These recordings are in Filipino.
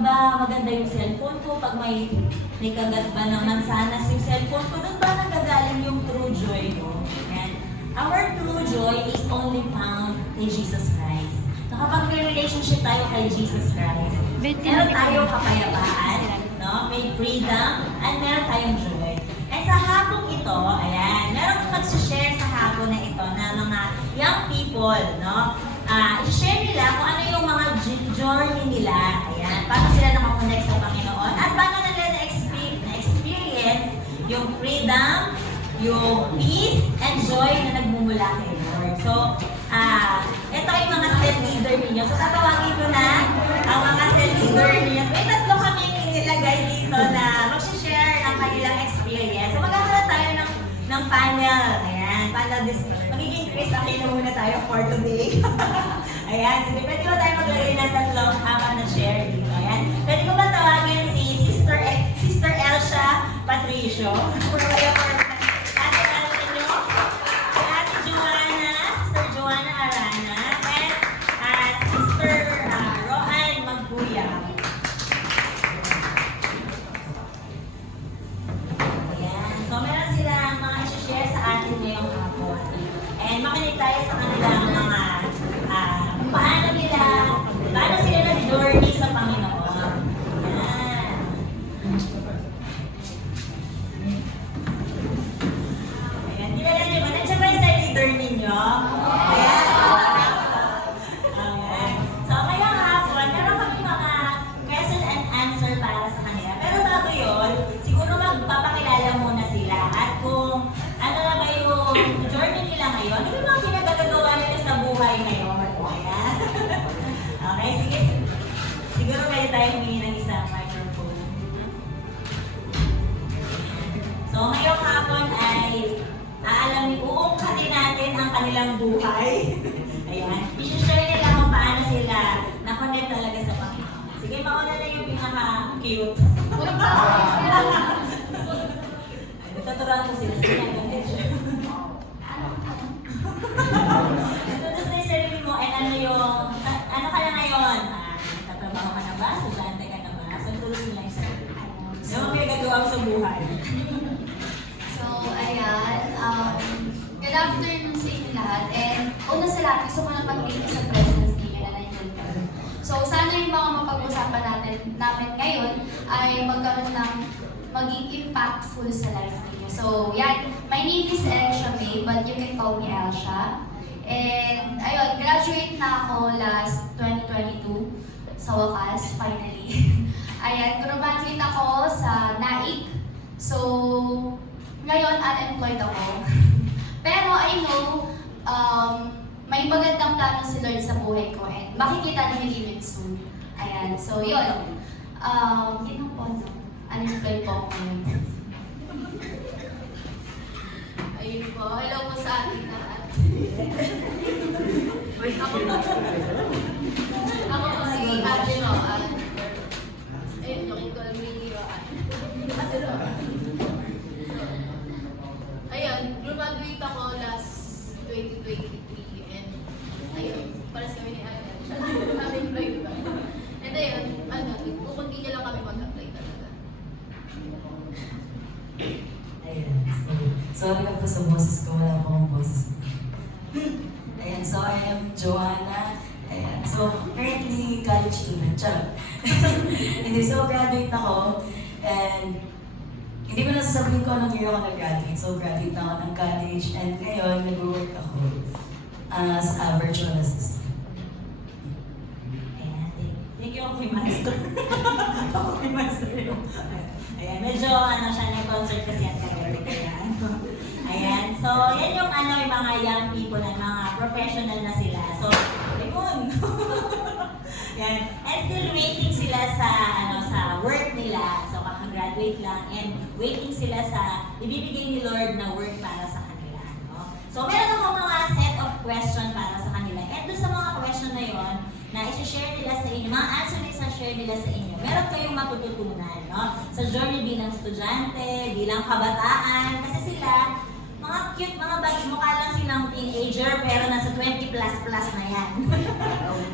ba maganda yung cellphone ko? Pag may kagat ba ng mansanas yung cellphone ko, doon ba nanggagaling yung true joy ko? Ayan. Our true joy is only found in Jesus Christ. So kapag may relationship tayo kay Jesus Christ, meron tayong kapayapaan, no? May freedom, and meron tayong joy. And sa hapong ito, ayan, meron kong mag-share sa hapon na ito na mga young people, no? I-share nila kung ano yung mga journey nila, ayan, paano sila nakakonect sa Panginoon, at paano nila na-experience yung freedom, yung peace, and joy na nagmumula kay Lord. So, ito yung mga cell leader ninyo. So, tatawagin ko na ang mga cell leader ninyo. May tatlo kami nilagay dito na mag-share ng kanilang experience. So, magkakaroon tayo ng panel. Ayan, panel discussion. Magiging Chris, okay na muna tayo for today. Ayan, sige, pwede ba tayo maglagay ng tatlong apat na share dito? Ayan, pwede ko ba tawagin si Sister Elsa Patricio? For Ate Elsa nyo, Ate Joanna, Sister Joanna Arana, and Sister Roan Magbuya. Ayan, so meron silang mga i-share sa atin ngayong hapon. And makinig tayo sa kanilang mga paano sila nag-journey sa Panginoon. Ayan. Ayan, kilala niyo ba? Nandiyan ba yung leader ninyo? Ayan. Ayan. So, ngayong hapon, meron kami mga question and answer para sa kanila. Pero bago yun, siguro magpapakilala muna sila. At kung ano na ba yung journey nila ngayon, ano yung mga ginagagawa nila sa buhay ngayon? Ayan. Okay, sige. Siguro pwede tayo humingi ng isang microphone. So, ngayong hapon ay uungkatin natin ang kanilang buhay. Ayan. I-share nila kung paano sila na-connect talaga sa Panginoon. Sige, mauna na yung pinaka-cute. Tuturuan ko sila. Sige, introduce na yung sarili mo and ano ka na ngayon? Nagtatrabaho ka na ba? Estudyante ka na ba? So, introduce nila yung sarili mo. Ano ang pinagagawa mo sa buhay? So, ayan. Good afternoon sa inyo lahat. And una sa lahat, gusto ko na mag-thank you sa presence ninyo na nandiyan kami. So, sana yung mga mapag-usapan namin ngayon ay magkaroon ng maging impactful sa life ninyo. So, yan. My name is Elsha May, but you can call me Elsha. And, ayun, graduate na ako last 2022 sa wakas, finally. Ayan, graduate ako sa NAIC. So, ngayon, unemployed ako. Pero I know, may magandang plano si Lord sa buhay ko and makikita niyo even soon. Ayan, so yun. Yun ang po, no? Unemployed po ako ngayon. Ayun po, hello po sa ating lahat. Ako po si Ate Roan. Ayun, you can call me Roan. Ate Roan. Ayun, graduate ako last 2023 and ayun, paras kami ni Ate. Unemployed ba? And ayun, kukunti lang kami mag-apply talaga. Ayan, sorry na po sa boses ko, wala po akong boses. Ayan, so I am Joanna. Ayan, so currently college student, charot. Hindi, so graduate ako and hindi ko nasasabihin ko anong year ako nag-graduate. So graduate na ako ng college and ngayon nag-work ako as a virtual assistant. Ayan, thank you kay Master. Ako kay Master yung... Ayan, medyo siya na-concert kasi ang career kaya ayan, so yan yung yung mga young people na mga professional na sila. So, ayun. Yan. And still waiting sila sa sa work nila. So, kakagraduate lang and waiting sila sa ibibigay ni Lord na work para sa kanila. No? So, meron ako mga set of question para sa kanila. And doon sa mga question na yon na i-share nila sa inyo, mga answer na i-share nila sa inyo, meron kayong matututunan, no? Sa journey bilang estudyante, bilang kabataan, kasi sila, mga cute, mga bagi, mukha lang silang teenager, pero nasa 20 plus na yan.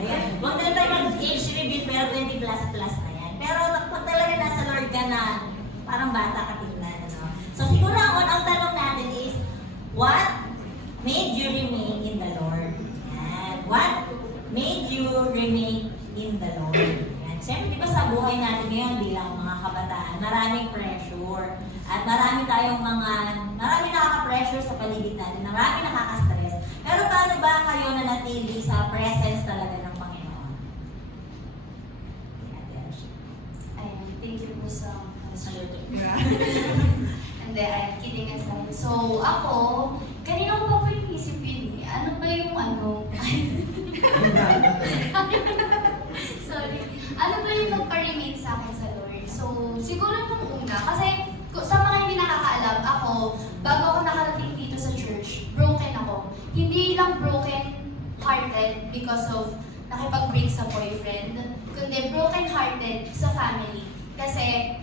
Ayan. Huwag na tayo mag-age reveal, pero 20 plus na yan. bata ka tingnan. Ano? So siguro ang tanong natin is, what made you remain in the Lord? Yan. What made you remain in the Lord? Yan. Siyempre, di ba sa buhay natin ngayon bilang mga kabataan, maraming pressure. At marami nakaka-pressure sa paligid natin, marami nakaka-stress. Pero paano ba kayo nanatili sa presence talaga ng Panginoon? Ayun, thank you po sa Salute. And then, I'm kidding aside. So, ako, kanina ko pa po yung isip yun eh. Ano ba yung sorry. Ano ba yung nagpa-remain sa akin sa Lord? So, siguro nung una, kasi sa mga hindi nakakaalam, ako, bago ako nakarating dito sa church, broken ako. Hindi lang broken-hearted because of nakipag-break sa boyfriend, kundi broken-hearted sa family. Kasi,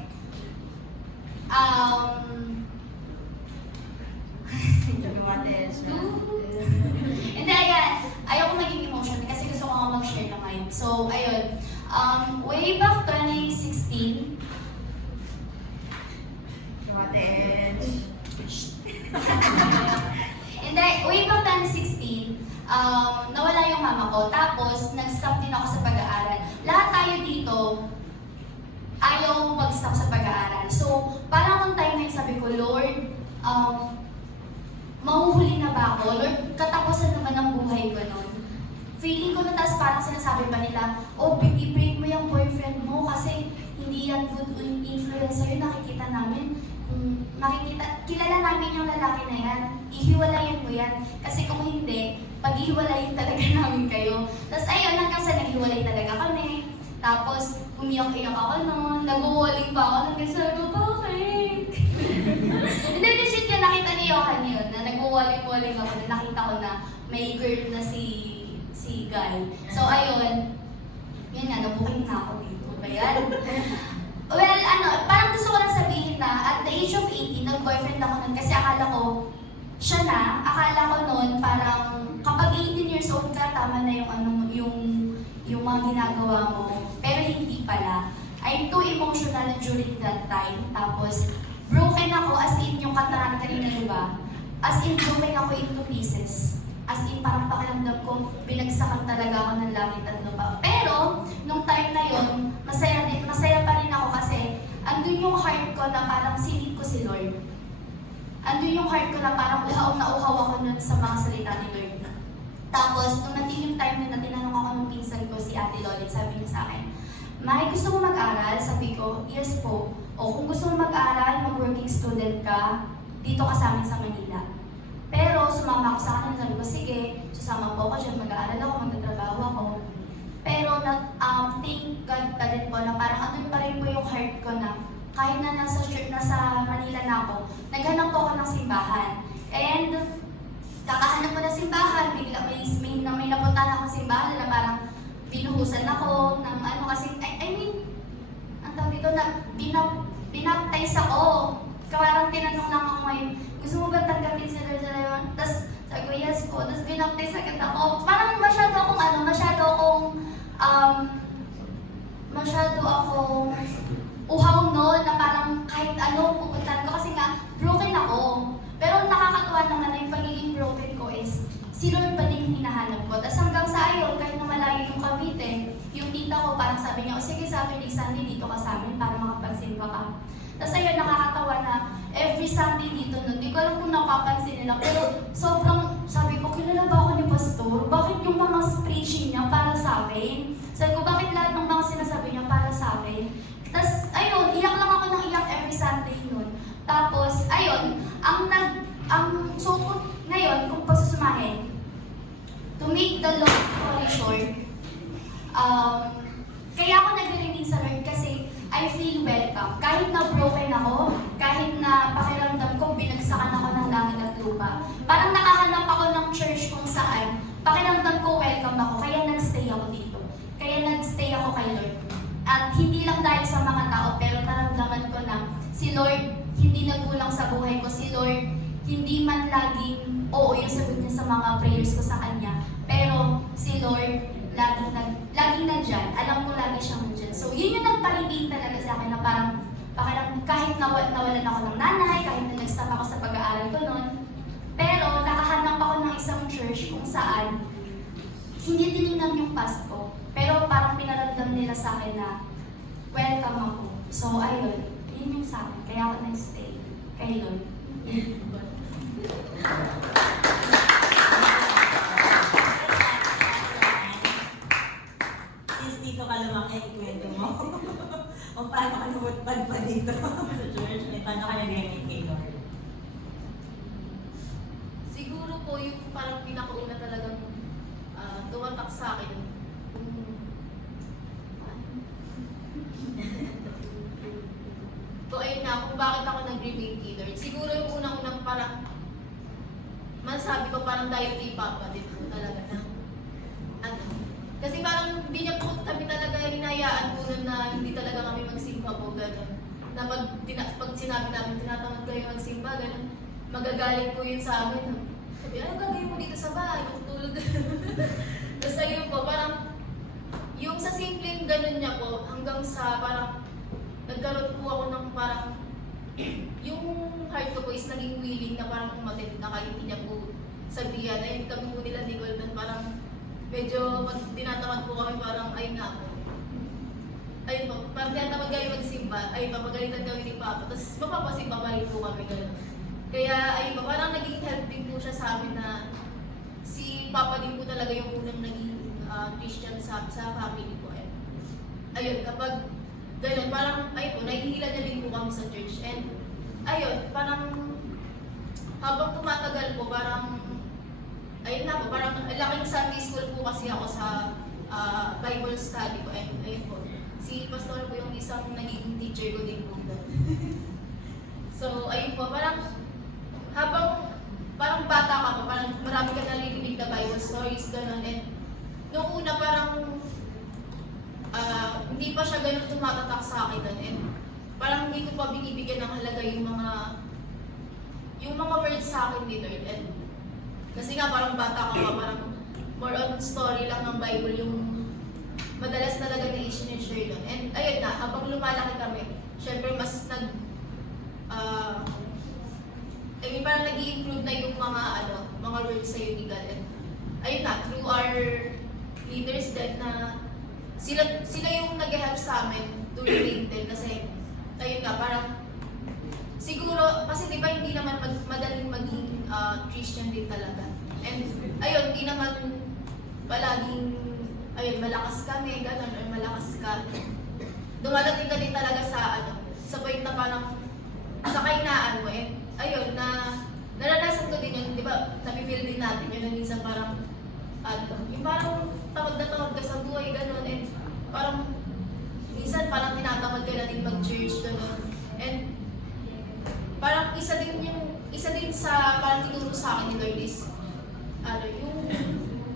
hindi, ayan, ayoko maging emotional kasi gusto ko nga mag-share na ngayon. So, ayun, way back 2016, hindi, way back 2016, nawala yung mama ko. Tapos, nag-stop din ako sa pag-aaral. Lahat tayo dito, ayaw mag-stop sa pag-aaral. So, parang ang time na yun, sabi ko, Lord, mahuhuli na ba ako? Lord, katapusan naman ang buhay ko nun. Feeling ko na, tapos parang sinasabi pa nila, oh, i-break mo yung boyfriend mo kasi hindi yan good influence sa'yo, nakikita namin. Kilala namin yung lalaki na yan, ihiwalayin mo yan. Kasi kung hindi, pag-ihiwalayin talaga namin kayo. Tapos ayun, hanggang sa naghiwalay talaga kami. Tapos, umiyak-iyak ako noon, nag-walling pa ako, nag-sabi ko, bakit? Hindi, legit yun, nakita ni Johan yun, na nag-walling-walling ako, na nakita ko na may girl na si Guy. So, ayun, yun nga, nabuking na ako dito. Ba yan? Well, parang gusto ko lang sabihin na at the age of 18, nag-boyfriend ako nun kasi akala ko, siya na, akala ko nun parang kapag 18 years old ka, tama na yung mga ginagawa mo. Pero hindi pala. I'm too emotional during that time. Tapos, broken ako as in yung kataran kanina, diba? As in, broken ako into pieces. As in, parang pakiramdam ko, binagsakan talaga ako ng langit at lupa. Pero, nung time na yon, masaya pa rin ako kasi andun yung heart ko na parang sinip ko si Lord. Andun yung heart ko na parang uhaw na uhaw ako nun sa mga salita ni Lord. Tapos, nung natin yung time na tinanong ako ng pinsan ko, si Ate Lolit, sabi niya sa akin, May, gusto mo mag-aral? Sabi ko, yes po. O kung gusto mo mag-aral, mag-working student ka, dito ka sa amin sa Manila. Pero sumama ako sa kanya, sabi ko, sige, susama po ako dyan, mag-aaral ako, magtatrabaho ako. Pero thank God pa din po na parang andun pa rin po yung heart ko na kahit na nasa Manila na ako, naghanap po ako ng simbahan. And kakahanap ko ng simbahan, bigla may napuntahan akong simbahan na parang binuhusan ako ng kasi, ang tawag dito na binaptize ako. Parang tinanong lang ako ngayon, gusto mo ba tanggapin si Lord sa yun? Tapos sabi ko, yes po. Tapos binaptize agad ako. Parang masyado akong uhaw noon na parang kahit ano pupuntahan ko kasi nga broken ako. Pero nakakatuwa naman na yung pagiging broken ko is si Lord pa din yung hinahanap ko. Tapos hanggang sa ayon, kahit na malayo yung Cavite, yung tita ko parang sabi niya, o sige Saturday, Sunday dito ka sa amin para makapagsimba ka. Tapos ayun, nakakatawa na every Sunday dito nun, di ko alam kung napapansin nila, pero sobrang sabi ko, kilala ba ako ni Pastor? Bakit yung mga preaching niya para sa akin? Sabi ko, bakit lahat ng mga sinasabi niya para sa akin? Tapos ayun, iyak lang ako ng iyak every Sunday nun. Tapos ayun, ang suot ko ngayon, kung pagsusumahin, to make the long story short, kaya ako nag-remain sa Lord kasi I feel welcome. Kahit na broken ako, kahit na pakiramdam ko, binagsakan ako ng langit at lupa. Parang nakahanap ako ng church kung saan, pakiramdam ko welcome ako, kaya nagstay ako dito. Kaya nagstay ako kay Lord. At hindi lang dahil sa mga tao, pero naramdaman ko na si Lord hindi nagkulang sa buhay ko. Si Lord hindi man laging oo yung sagot niya sa mga prayers ko sa Kanya. Pero si Lord laging nandyan. Alam ko lagi siyang nandyan. So, yun yung nagpalitin talaga sa akin na parang pakiramdam parang kahit nawalan ako ng nanay, kahit na nag-stop ako sa pag-aaral ko noon, pero nakahanap ako ng isang church kung saan hindi tinignan yung past ko, pero parang pinaramdam nila sa akin na welcome ako. So ayun, yun yung sa akin. Kaya ako nag-stay kay Lord. Since dito ka lumaki, ikwento mo. O paano ka namutpad pa dito sa church? May paano ka nag-remake kay Lord? Siguro po yung parang pinakauna talagang tumatak sa akin. So ayun na, kung bakit ako nag-remain kay Lord. Siguro yung unang-unang parang masabi ko parang dahil kay Papa din po talaga na ano. Kasi parang hindi niya po kami talaga hinayaan po nun na hindi talaga kami magsimba po, gano'n. Na pag sinabi namin, tinatamad kayo magsimba, gano'n. Magagaling po yun sa amin. Sabi, ano gagawin mo dito sa bahay? Matutulog. Tapos ayun po, parang yung sa simpleng gano'n niya po, hanggang sa parang nagkaroon po ako ng parang yung heart ko po is naging willing na parang umatid na kahit hindi niya po sabihan. Ayun kami po nila ni Golden, parang medyo pag tinatamad po kami parang ayun nga po. Ayun po, pag tinatamad kami magsimba, ayun pa, pagalitan kami ni Papa, tapos mapapasimba pa rin po kami gano'n. Kaya ayun po, parang naging help din po siya sa amin na si Papa din po talaga yung unang naging Christian sa family po. Ayun, kapag gano'n, parang ayun po, nahihila niya din po kami sa church. And ayun, parang habang tumatagal po, parang ayun na po, parang laking Sunday school po kasi ako sa Bible study po. Ayun po, si Pastor po yung isang naging teacher ko din po doon. So ayun po, parang habang parang bata ka pa, parang marami ka nalilinig na Bible stories, gano'n. And noong una parang hindi pa siya gano'n tumatatak sa akin doon. And parang hindi ko pa binibigyan ng halaga yung mga words sa akin ni Lord. And kasi nga parang bata ka pa, parang more on story lang ng Bible yung madalas talaga na i-share doon. And ayun na, habang lumalaki kami, syempre mas ayun, parang nag-i-improve na yung mga words sa ni God. And ayun na, through our leaders din na sila yung nag-help sa amin to relate din. Kasi ayun nga, parang siguro, kasi di ba hindi naman madaling maging Christian din talaga. And ayun, hindi naman palaging, ayun, malakas kami, gano'n, or malakas ka. Dumadating ka din talaga sa point na parang sa kainaan mo. And ayun, naranasan ko din yun, di ba, napipil din natin yun, na minsan parang, yung parang tamad na tamad ka sa buhay, gano'n. And parang, minsan parang tinatamad ka na din mag-church, gano'n. And parang isa din sa parang tinuro sa akin ni Lord is yung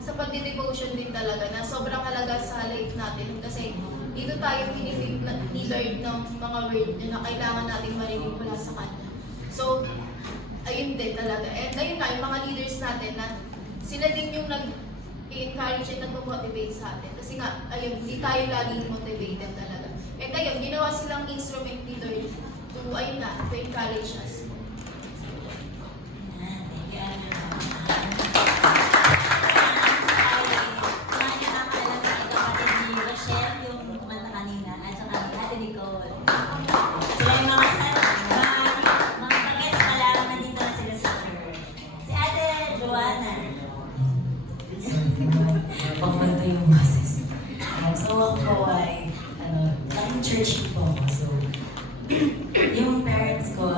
sa pagdi-devotion din talaga na sobrang halaga sa life natin kasi dito tayo pinipig ni Lord ng mga word na kailangan natin marinig mula sa Kanya. So, ayun din talaga. And ayun nga, yung mga leaders natin na sila din yung nag-encourage at nag-motivate sa atin. Kasi nga, ayun, hindi tayo laging motivated talaga. And ayun, ginawa silang instrument ni Lord to, ayun na, to encourage us. Thank you, kapatid ni Rochelle, yung kumanta kanina, at saka ni Ate Nicole. Sila yung mga pag-guest pala, nandito na sila sa church. Si Ate Joanna. Pagkwento yung boses. So ako po ay, laking church po ako. So, yung parents ko,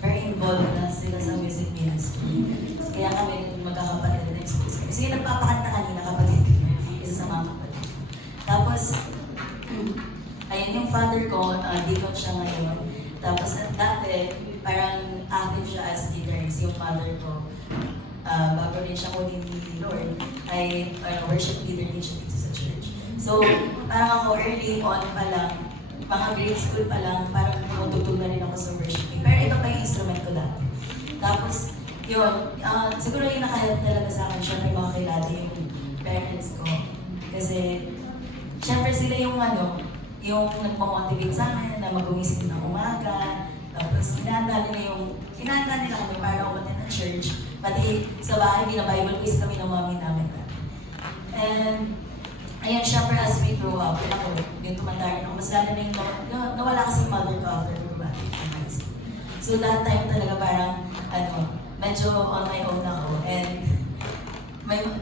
very involved na sila sa music ministry. So, kaya kami magkakapatid na expose kami. So yung nagpapakanta kanina, kapatid ko, isa sa mga kapatid. Tapos, ayun, yung father ko, deacon siya ngayon. Tapos dati, parang active siya as leaders. Yung mother ko, bago rin siya kunin ni Lord, ay worship leader din siya dito sa church. So, parang ako early on pa lang, mga grade school pa lang, parang tumutugtog na rin ako sa worshiping. Pero ito pa yung instrument ko dati. Tapos, yun, siguro yung nakahelp talaga sa akin, syempre mga kilala yung parents ko. Kasi, syempre sila yung yung nagpamotivate sa akin na mag-umisip ng umaga. Tapos hinahanda nila kami para umatin ng church. Pati sa bahay, bina-Bible quiz kami ng mami namin. And ayun, syempre as we grow up, yun ako, yung tumanda rin ako, mas lalo na yung nawala kasi yung mother ko after graduate from high school. So that time talaga parang, medyo on my own ako. And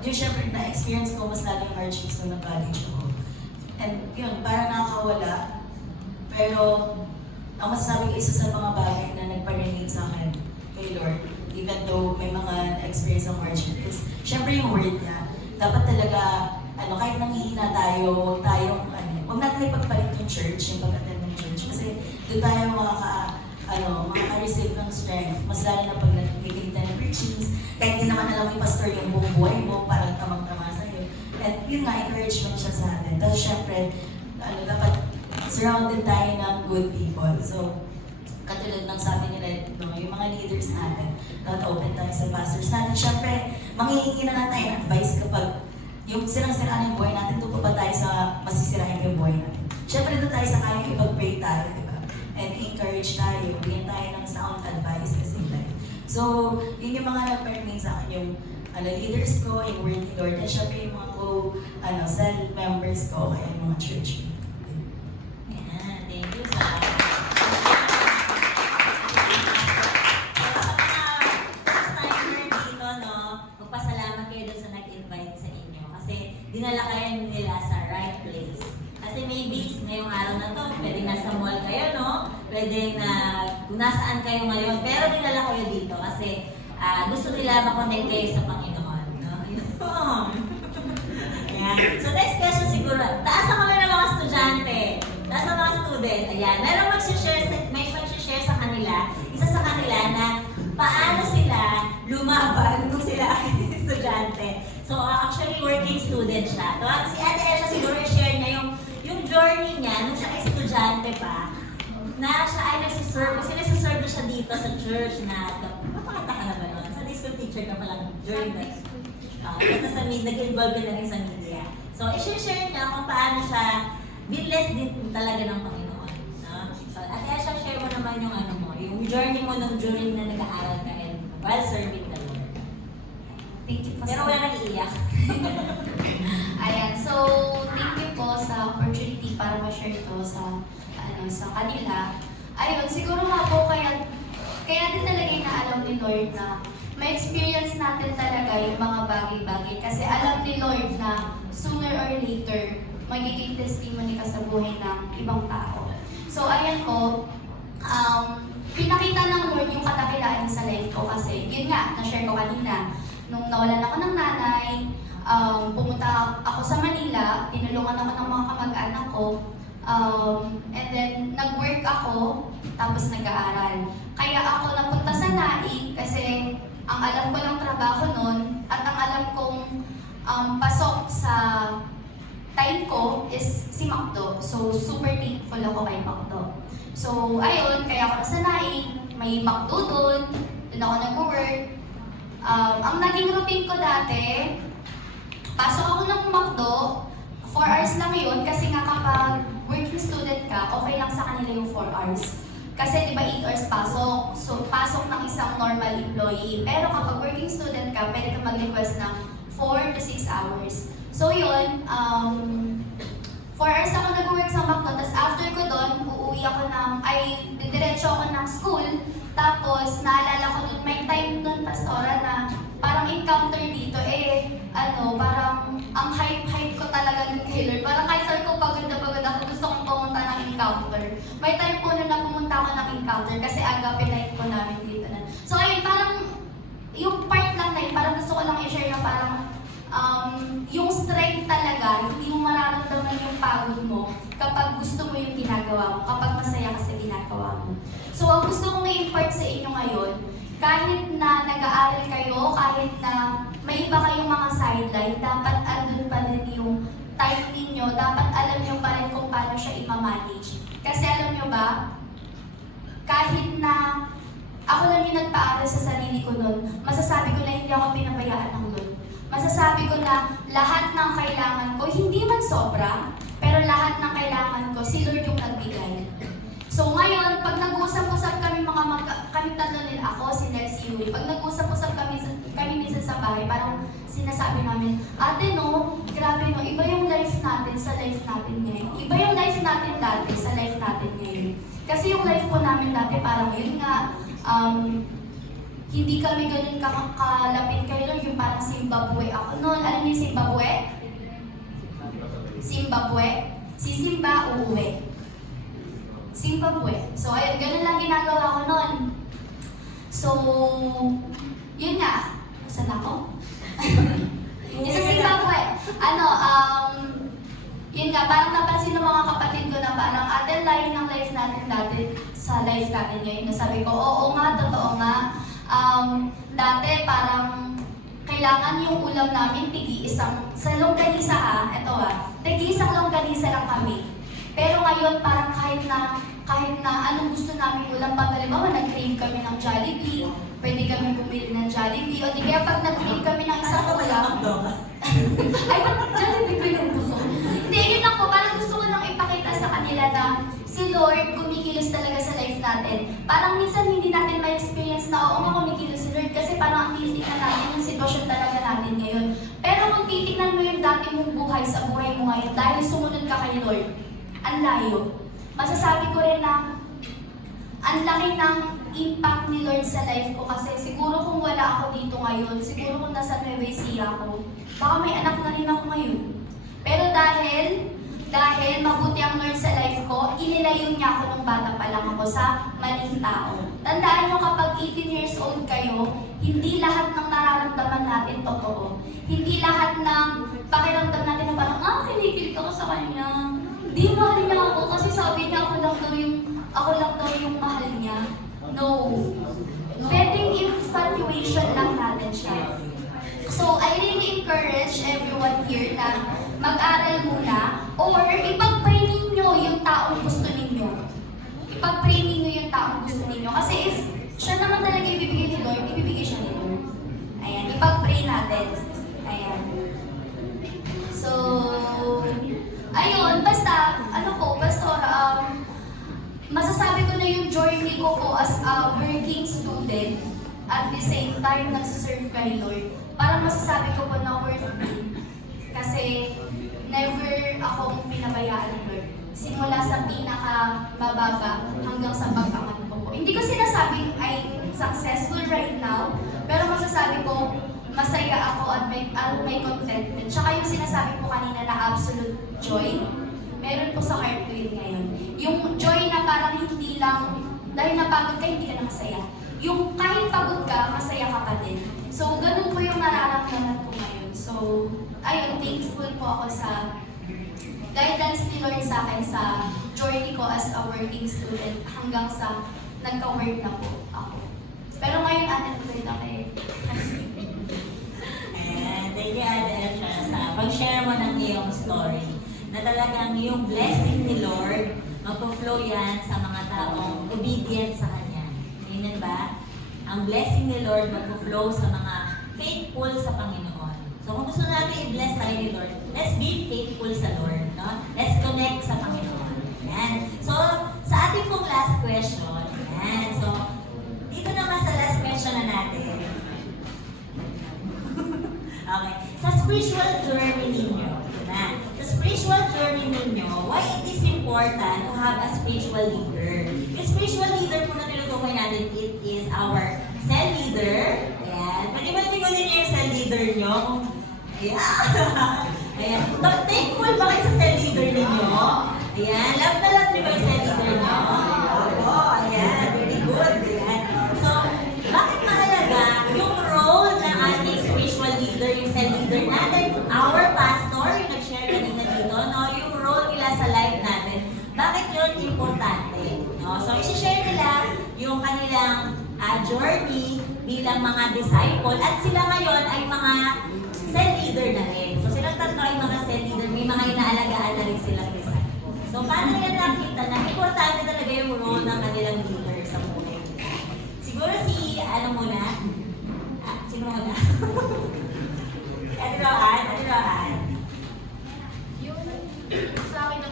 yung syempre na-experience ko mas lalo yung hardships nung nag-college ako. And yun, parang nakakawala. Pero ang masasabi ko, isa sa mga bagay na nagparinig sa akin kay Lord, even though may mga experience ng hardship, is syempre yung word niya. Dapat talaga, kahit nanghihina tayo, huwag natin ipagpalit yung church, yung pag-attend ng church. Kasi doon tayo makaka-receive ng strength. Mas lalo na pag nakikita ng preachings, kahit hindi naman alam yung pastor yung buong buhay mo, parang tamang-tama sa'yo. And yun nga, encouragement siya sa atin. Tapos syempre, dapat surrounded tayo ng good people. So, katulad ng sabi nila, yung mga leaders natin, dapat open tayo sa pastors natin. Syempre, manghihingi na tayo ng advice kapag yung sirang-siraan yung buhay natin, doon pa tayo sa masisirain yung buhay natin. Syempre, doon tayo sa kaya ipag-pray tayo, di ba? And encourage tayo, bigyan tayo ng sound advice kasi life. So, yun yung mga nag-permit sa akin, yung leaders ko, yung word ni Lord, and syempre yung mga cell members ko, kaya yung mga church people. Ayan, thank you sa magpasalamat kayo doon sa nag-invite sa inyo kasi dinala kayo nila sa right place. Kasi maybe ngayong araw na to, pwede nasa mall kayo, no? Pwede na kung nasaan kayo ngayon, pero dinala kayo dito kasi gusto nila makonect kayo sa Panginoon, no? Ayan. So next question siguro, taas ako na ng mga estudyante, taas ang mga student, ayan, meron mag-share sa kanila, isa sa kanila na paano sila lumaban kung sila ay estudyante. So actually working student siya. So, si Ate Elsa siguro i-share niya yung journey niya nung siya estudyante pa, na siya ay nagsiserve, kasi nagsiserve na siya dito sa church na, napakita ka na ba nun? Sunday school teacher ka palang during that. Basta sa media, nag-involve din na rin sa media. So i-share niya kung paano siya binless din talaga ng Panginoon. No? So Ate Elsa, share mo naman yung journey mo nung during na nag-aaral ka and while serving the Lord. Thank you po. Pero wala nang iiyak. Ayan, so thank you po sa opportunity para ma-share ito sa kanila. Ayun, siguro nga po kaya din talaga inaalam ni Lord na may experience natin talaga yung mga bagay-bagay kasi alam ni Lord na sooner or later magiging testimony ka sa buhay ng ibang tao. So ayan po, pinakita ng Lord yung katakilaan sa life ko kasi yun nga, na-share ko kanina. Nung nawalan ako ng nanay, pumunta ako sa Manila, tinulungan ako ng mga kamag-anak ko, and then nag-work ako, tapos nag-aaral. Kaya ako napunta sa NAI kasi ang alam ko lang trabaho nun at ang alam kong pasok sa time ko is si McDo. So super thankful ako kay McDo. So ayun, kaya ako nasa NAI, may McDo doon ako nag-work. Ang naging routine ko dati, pasok ako ng McDo, 4 hours lang yun kasi nga kapag working student ka, okay lang sa kanila yung 4 hours. Kasi di ba 8 hours pasok, so pasok ng isang normal employee. Pero kapag working student ka, pwede ka mag-request ng 4 to 6 hours. So yun, 4 hours ako nag-work sa McDo, tapos after ko doon, didiretso ako ng school. Tapos naalala ko doon, may time doon, pastora, na parang encounter dito, parang ang hype ko talaga ng kay Lord. Parang kahit sabi ko pagod na pagod ako, gusto kong pumunta ng encounter. May time po na pumunta ako ng encounter kasi agape night po namin dito na. So ayun, parang yung part lang na yun, parang gusto ko lang i-share na parang yung strength talaga, hindi mo mararamdaman yung pagod mo kapag gusto mo yung ginagawa mo, kapag masaya ka sa ginagawa mo. So ang gusto kong i-impart sa inyo ngayon, kahit na nag-aaral kayo, kahit na may iba kayong mga sideline, dapat andun pa din yung time ninyo, dapat alam nyo pa rin kung paano siya i-manage. Kasi alam nyo ba, kahit na ako lang yung nagpaaral sa sarili ko nun, masasabi ko na hindi ako pinabayaan ng Lord. Masasabi ko na lahat ng kailangan ko, hindi man sobra, pero pero lahat ng kailangan ko, si Lord yung nagbigay. So ngayon, pag nag-usap-usap kami kami tatlo nila, ako, si Nel, si Yuri, pag nag-usap-usap kami minsan sa bahay, parang sinasabi namin, ate no, grabe no, iba yung life natin sa life natin ngayon. Iba yung life natin dati sa life natin ngayon. Kasi yung life po namin dati, parang yun nga, hindi kami ganun kalapit kay Lord, yung parang Zimbabwe ako noon. Alam niyo yung Zimbabwe? Zimbabwe? Si Simba uuwi. Zimbabwe. So, ayun, ganun lang ginagawa ko noon. So, yun nga. Saan ako? Yung sa Zimbabwe. Yun nga, parang napansin ng mga kapatid ko na parang ate, layo ng life natin dati sa life natin ngayon. Nasabi ko, oo nga, totoo nga. Dati parang kailangan yung ulam namin tig-iisang, sa longganisa ito tig-iisang longganisa lang kami. Pero ngayon parang kahit na anong gusto namin ulam, pag halimbawa nag-crave kami ng Jollibee, pwede kami bumili ng Jollibee, o di kaya pag nag-crave kami ng isang ulam, ay, ba't Jollibee pinunto ko? Hindi, yun lang po, parang gusto ko nang ipakita sa kanila na si Lord kumikilos talaga sa life natin. Parang minsan hindi natin ma-experience na oo nga kumikilos si Lord kasi parang ang tinitingnan natin yung sitwasyon talaga natin ngayon. Pero kung titingnan mo yung dati mong buhay sa buhay mo ngayon dahil sumunod ka kay Lord, ang layo. Masasabi ko rin na ang laki ng impact ni Lord sa life ko kasi siguro kung wala ako dito ngayon, siguro kung nasa Nueva Ecija ako, baka may anak na rin ako ngayon. Pero dahil mabuti ang Lord sa life ko, inilayo niya ako nung bata pa lang ako sa maling tao. Tandaan nyo kapag 18 years old kayo, hindi lahat ng nararamdaman natin totoo. Hindi lahat ng pakiramdam natin na parang, kinikilig ako sa kanya. Hindi, mahal niya ako kasi sabi niya ako lang daw yung mahal niya. No. Pwedeng infatuation lang natin siya. So, I really encourage everyone here na mag-aral muna or ipag-pray ninyo yung taong gusto ninyo. Ipag-pray ninyo yung taong gusto ninyo. Kasi if siya naman talaga ibibigay ni Lord, ibibigay siya ni Lord. Ayan, ipag-pray natin. Ayan. So, ayun, basta, Pastor, masasabi ko na yung journey ko as a working student at the same time nagsiserve kay Lord. Parang masasabi ko po na worth it. Kasi never akong pinabayaan ni Lord. Simula sa pinaka-mababa hanggang sa pagkaman ko po. Hindi ko sinasabing I'm successful right now, pero masasabi ko masaya ako at may contentment. Tsaka yung sinasabi ko kanina na absolute joy, meron po sa heart ko yun ngayon. Yung joy na parang hindi lang, dahil napagod ka, hindi ka na masaya. Yung kahit pagod ka, masaya ka pa din. So, ganun po yung nararamdaman ko ngayon. So, ayun, thankful po ako sa guidance ni Lord sa akin sa journey ko as a working student hanggang sa nagka-work na po ako. Pero ngayon, atin po ito kayo. And thank you, Ate Esha, sa pag-share mo ng iyong story na talagang yung blessing ni Lord magpo-flow yan sa mga taong obedient sa Kanya. Ganyan ba? Ang blessing ni Lord magpo-flow sa mga faithful sa Panginoon. So kung gusto natin i-bless tayo ni Lord, let's be faithful sa Lord. No? Let's connect sa Panginoon. Yan. So, sa ating pong last question, yan. So, dito naman sa last question na natin. Okay. Sa spiritual journey ninyo, na, sa spiritual journey ninyo, why it is important to have a spiritual leader? Yung spiritual leader po na tinutukoy natin, it is our cell leader. Ayan. Pwede ba tigunin niyo yung cell leader nyo? Ayan. Ayan. Thankful ba kayo sa cell leader ninyo? Ayan. Love na love niyo ba yung cell leader nyo? Oo. Ayan. Very good. Ayan. So, bakit mahalaga yung role ng ating spiritual leader, yung cell leader natin, our pastor, yung nag-share kanina dito, no? Yung role nila sa life natin. Bakit yun importante? No? So, isi-share nila yung kanilang journey bilang mga disciple at sila ngayon ay mga cell leader na rin. So, silang tatlo ay mga cell leader, may mga inaalagaan na rin silang disciple. So, paano nila nakita na importante talaga yung role ng kanilang leader sa buhay? Siguro ano muna? Sino muna? Ano Rohan? Yung sa akin na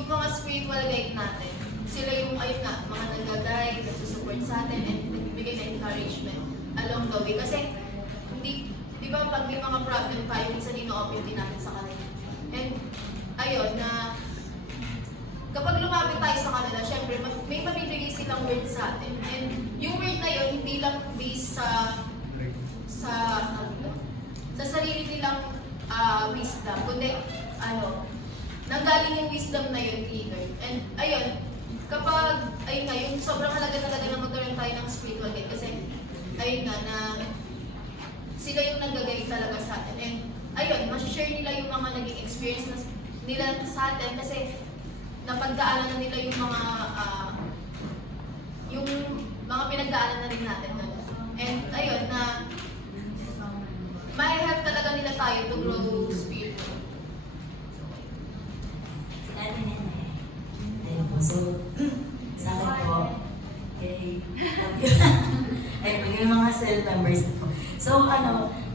yung mga spiritual guide natin, sila yung ayun nga, mga nag-guide, nagsusupport sa atin, and nagbibigay ng encouragement along the way. Kasi, hindi, di ba pag may mga problem tayo, minsan ino-open din natin sa kanila. And, ayun, na kapag lumapit tayo sa kanila, syempre, may mabibigay silang word sa atin. And yung word na yun, hindi lang based sa sarili nilang wisdom, kundi, nanggaling yung wisdom na yun, leader. And, ayun, kapag, ayun nga, yung sobrang halaga talaga na magkaroon tayo ng spiritual guide. Kasi, ayun nga, na sila yung nag-guide talaga sa atin. And, ayun, masishare nila yung mga naging experience nila sa atin kasi napagdaanan na nila yung mga pinagdaanan na rin natin. And, ayun, na may help talaga nila tayo to grow spiritual. Si Ate Nene. Ayun po. So, sa akin po, ayun, yung mga cell members po. So,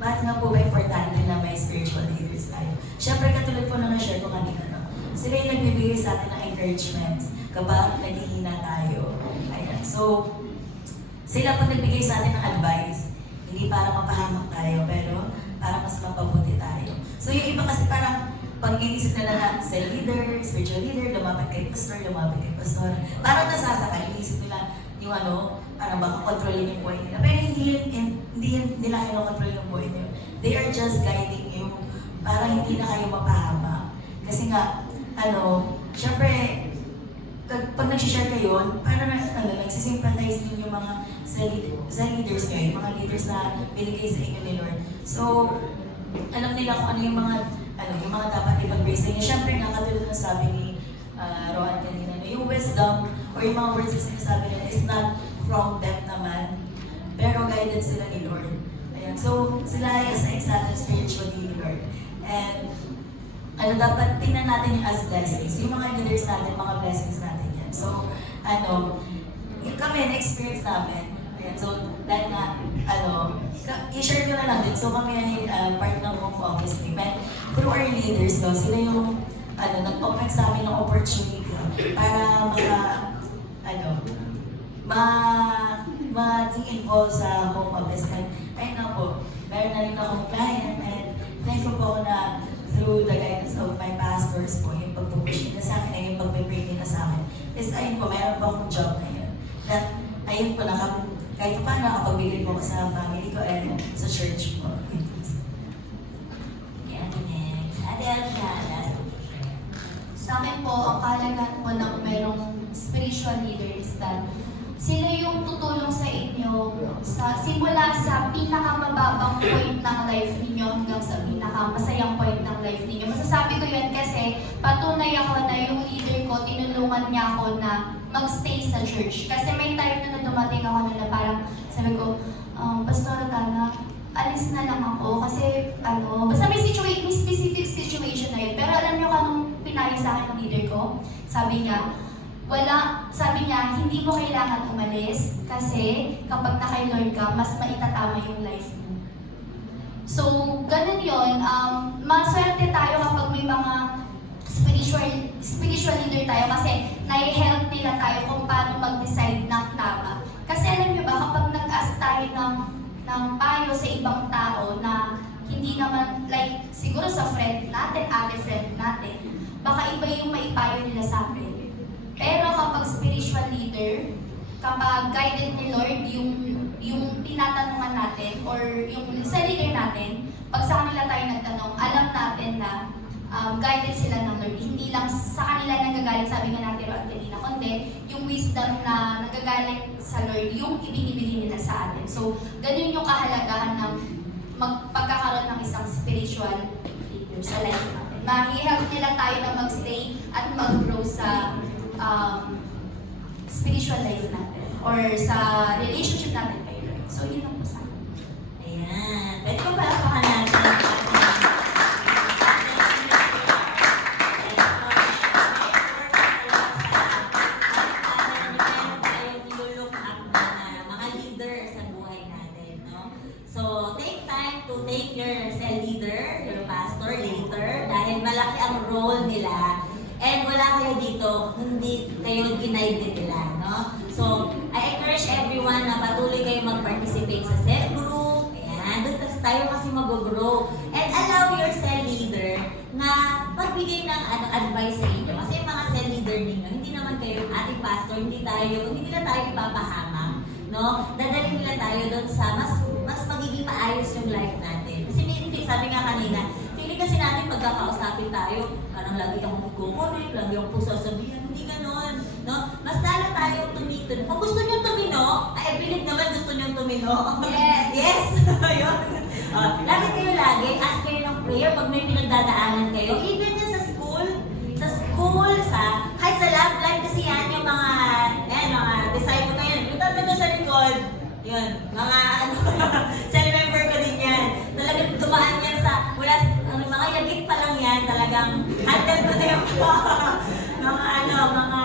bakit nga po ba importante na may spiritual leaders tayo? Siyempre, katulad po na na-share ko kanina, no? Sila yung nagbibigay sa atin ng encouragement kapag naghihina tayo. Ayan. So, sila po nagbigay sa atin ng advice. Hindi para mapahamak tayo, pero para mas mapabuti tayo. So, yung iba kasi parang pag inisip nila na cell leader, spiritual leader, lumapit kay pastor, lumapit kay pastor. Parang nasasakal, inisip nila yung parang baka kontrolin yung buhay nila. Pero hindi nila kinokontrol yung buhay niyo. They are just guiding you para hindi na kayo mapahama. Kasi nga, syempre, pag nag-share kayo, parang nagsisympathize din yung mga sa leaders nyo, yung mga leaders na binigay sa inyo ni Lord. So, alam nila kung ano yung mga dapat ipag-brace sa inyo. Syempre nga, katulad na sabi ni Rohan kanina, yung wisdom or yung mga words na sinasabi nila is not from them naman, pero guided sila ni Lord. Ayan. So, sila ay exalted spiritually ni Lord. And, dapat tingnan natin yung as blessings. Yung mga leaders natin, mga blessings natin yan. So, kami, na-experience namin. Ayan. So, dahil nga, i-share ko na lang din. So, kami part ng home office team. And through our leaders, no, sila yung nag-open sa amin ng opportunity para mag-involve sa home office. And ayun na po, meron na rin akong client and thankful po ako na through the guidance of my pastors po, yung pagpupush nila sa akin and yung pag-pray nila sa akin. Is ayun po, meron po akong job ngayon. That, ayun po, kahit paano nakapagbigay po ako sa family ko and sa church po. Yan, next. Ate Elsa, last. Sa akin po, ang kahalagahan po ng mayroong spiritual leader is that sila yung tutulong sa inyo simula sa pinakamababang point ng life ninyo hanggang sa pinakamasayang point ng life ninyo. Masasabi ko yan kasi patunay ako na yung leader ko, tinulungan niya ako na magstay sa church. Kasi may time na dumating ako na parang sabi ko, Pastor Tana, alis na lang ako kasi basta may specific situation na yun. Pero alam niyo kung anong pinayo sa akin ng leader ko? Sabi niya, hindi mo kailangan umalis kasi kapag na kay Lord ka, mas maitatama yung life mo. So, ganun yun. Maswerte tayo kapag may mga spiritual leader tayo kasi nai-help nila tayo kung paano mag-decide ng tama. Kasi alam niyo ba, kapag nag-ask tayo ng payo sa ibang tao na hindi naman, like, siguro sa friend natin, ate friend natin, baka iba yung maipayo nila sa atin. Pero kapag spiritual leader, kapag guided ni Lord yung tinatanungan natin or yung sa leader natin, pag sa kanila tayo nagtanong, alam natin na guided sila ng Lord. Hindi lang sa kanila nagagaling, sabi nga natin Roan kanina, kundi yung wisdom na nagagaling sa Lord, yung ibinibigay nila sa atin. So, ganun yung kahalagahan ng pagkakaroon ng isang spiritual leader sa life natin. Mahi-help nila tayo na mag-stay at mag-grow sa spiritual life natin or sa relationship natin kay Lord. So, yun lang po sa akin. Ayan. Pwede ko ba apakan natin ang take your cell leader, your pastor later, dahil malaki ang role nila and wala kayo dito hindi kayo ginaide nila, no? So, I encourage everyone na patuloy kayo mag-participate sa cell group. Ayan, doon tayo kasi mag-grow. And allow your cell leader na magbigay ng advice sa inyo. Kasi yung mga cell leader ninyo, hindi naman kayo ating pastor, hindi nila tayo ipapahamak, no? Dadalhin nila tayo doon sa mas magiging maayos yung life natin. Kasi sabi nga kanina, feeling kasi natin pagkakausapin tayo, parang lagi akong kukurik, lagi akong sasabihan, hindi ganon, no? Mas lalo tayo tumito. Kung gusto nyo tumino, I believe naman gusto nyo tumino. Yes. Yes! Ayun. Lagi kayo ask kayo ng prayer pag may pinagdadaanan kayo. Even yan sa school, kahit sa lab line kasi yan, yung mga disciple na yan. Yung tatlo sa likod, yun, mga cell member ko din yan. Talagang dumaan yan mga yagit pa lang yan, talagang handle ko na yung mga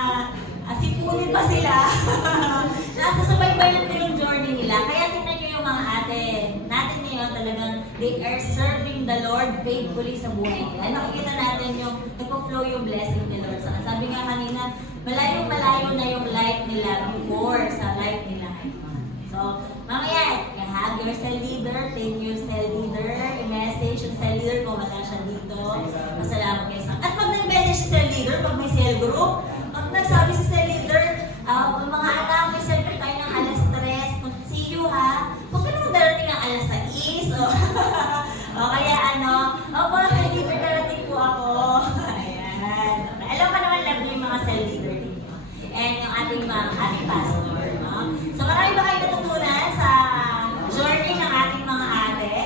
sipunin pa sila. Nasasubaybayan ko yung journey nila. Kaya tingnan nyo yung mga natin ngayon talagang they are serving the Lord faithfully sa buhay nila. Nakikita natin yung nagpo-flow yung blessing ni Lord. Sabi nga kanina, malayo-malayo na yung life nila before sa life nila ngayon. So, mamaya, have your cell leader, take your cell leader, i-message yung cell leader kung wala siya dito. Masalamat kayo sa... At pag nag-message si cell leader, pag may cell group, pag nagsabi si cell leader, mga anak, may celebrate tayo ng alas 3, see you ha. Huwag ka naman darating ng alas 6, o kaya cell leader darating po ako. Ayan. Alam ka naman lang yung mga cell leader ninyo. And yung ating pastor, no? So marami ba kayo natutunan sa journey ng ating mga ate?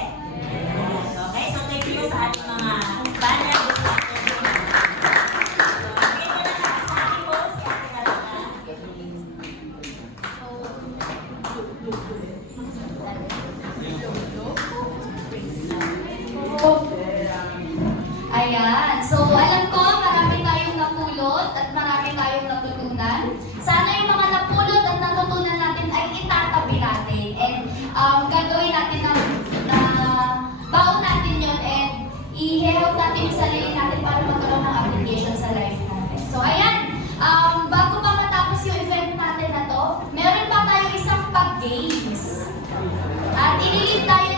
Okay, so thank you sa ating mga banner. Ayan. So, alam ko, marami tayong napulot at marami tayong natutunan. Sana yung mga napulot at natutunan natin ay itatabi natin. And gagawin natin na baon natin yun and i-help natin yung sarili natin para magkaroon ng application sa life natin. So, ayan. Bago pa matapos yung event natin na to, meron pa tayong isang pag-games. At ililid tayo